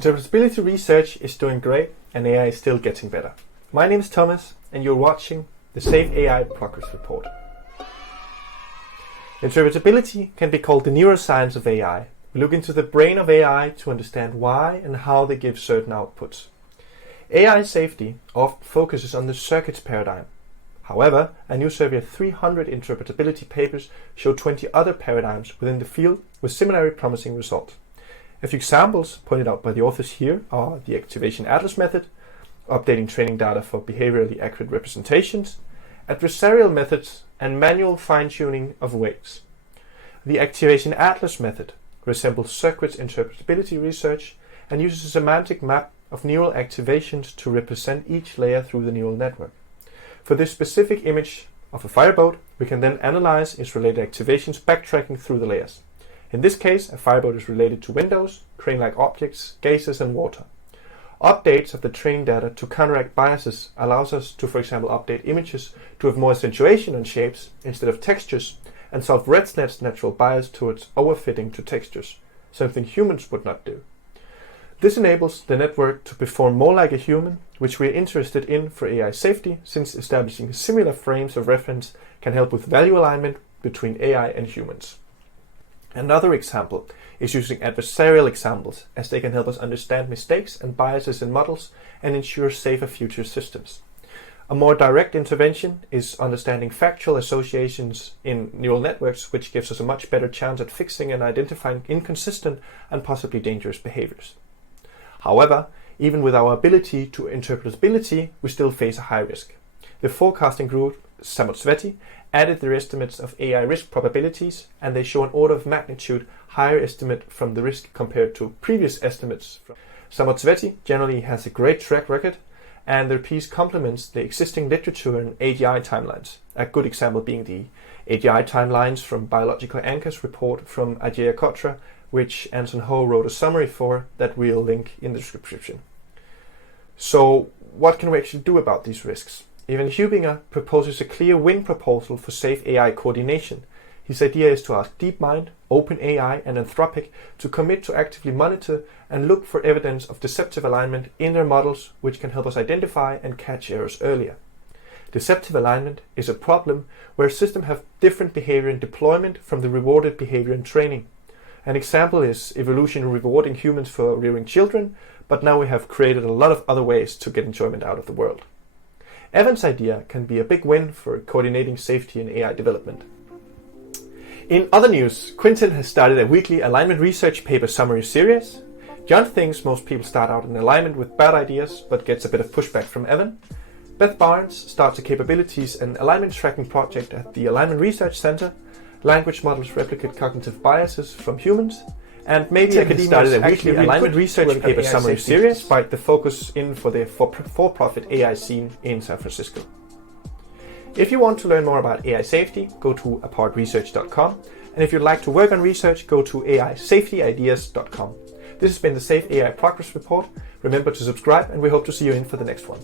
Interpretability research is doing great and AI is still getting better. My name is Thomas and you're watching the Safe AI Progress Report. Interpretability can be called the neuroscience of AI. We look into the brain of AI to understand why and how they give certain outputs. AI safety often focuses on the circuits paradigm. However, a new survey of 300 interpretability papers showed 20 other paradigms within the field with similarly promising results. A few examples pointed out by the authors here are the activation atlas method, updating training data for behaviorally accurate representations, adversarial methods, and manual fine-tuning of weights. The activation atlas method resembles circuits interpretability research and uses a semantic map of neural activations to represent each layer through the neural network. For this specific image of a fireboat, we can then analyze its related activations backtracking through the layers. In this case, a fireboat is related to windows, crane-like objects, gases, and water. Updates of the training data to counteract biases allows us to, for example, update images to have more accentuation on shapes instead of textures and solve ResNet's natural bias towards overfitting to textures, something humans would not do. This enables the network to perform more like a human, which we are interested in for AI safety, since establishing similar frames of reference can help with value alignment between AI and humans. Another example is using adversarial examples, as they can help us understand mistakes and biases in models and ensure safer future systems. A more direct intervention is understanding factual associations in neural networks, which gives us a much better chance at fixing and identifying inconsistent and possibly dangerous behaviors. However, even with our ability to interpretability, we still face a high risk. The forecasting group Samotvetti added their estimates of AI risk probabilities, and they show an order of magnitude higher estimate from the risk compared to previous estimates. Samotvetti generally has a great track record, and their piece complements the existing literature and AGI timelines. A good example being the AGI timelines from Biological Anchors report from Ajay Kotra, which Anton Ho wrote a summary for that we'll link in the description. So, what can we actually do about these risks? Evan Hubinger proposes a clear win proposal for safe AI coordination. His idea is to ask DeepMind, OpenAI, and Anthropic to commit to actively monitor and look for evidence of deceptive alignment in their models, which can help us identify and catch errors earlier. Deceptive alignment is a problem where systems have different behavior in deployment from the rewarded behavior in training. An example is evolution rewarding humans for rearing children, but now we have created a lot of other ways to get enjoyment out of the world. Evan's idea can be a big win for coordinating safety in AI development. In other news, Quinten has started a weekly alignment research paper summary series. John thinks most people start out in alignment with bad ideas, but gets a bit of pushback from Evan. Beth Barnes starts a capabilities and alignment tracking project at the Alignment Research Center. Language models replicate cognitive biases from humans. And maybe academia started a weekly alignment research paper summary series, despite the focus in for the for-profit AI scene in San Francisco. If you want to learn more about AI safety, go to apartresearch.com. And if you'd like to work on research, go to aisafetyideas.com. This has been the Safe AI Progress Report. Remember to subscribe, and we hope to see you in for the next one.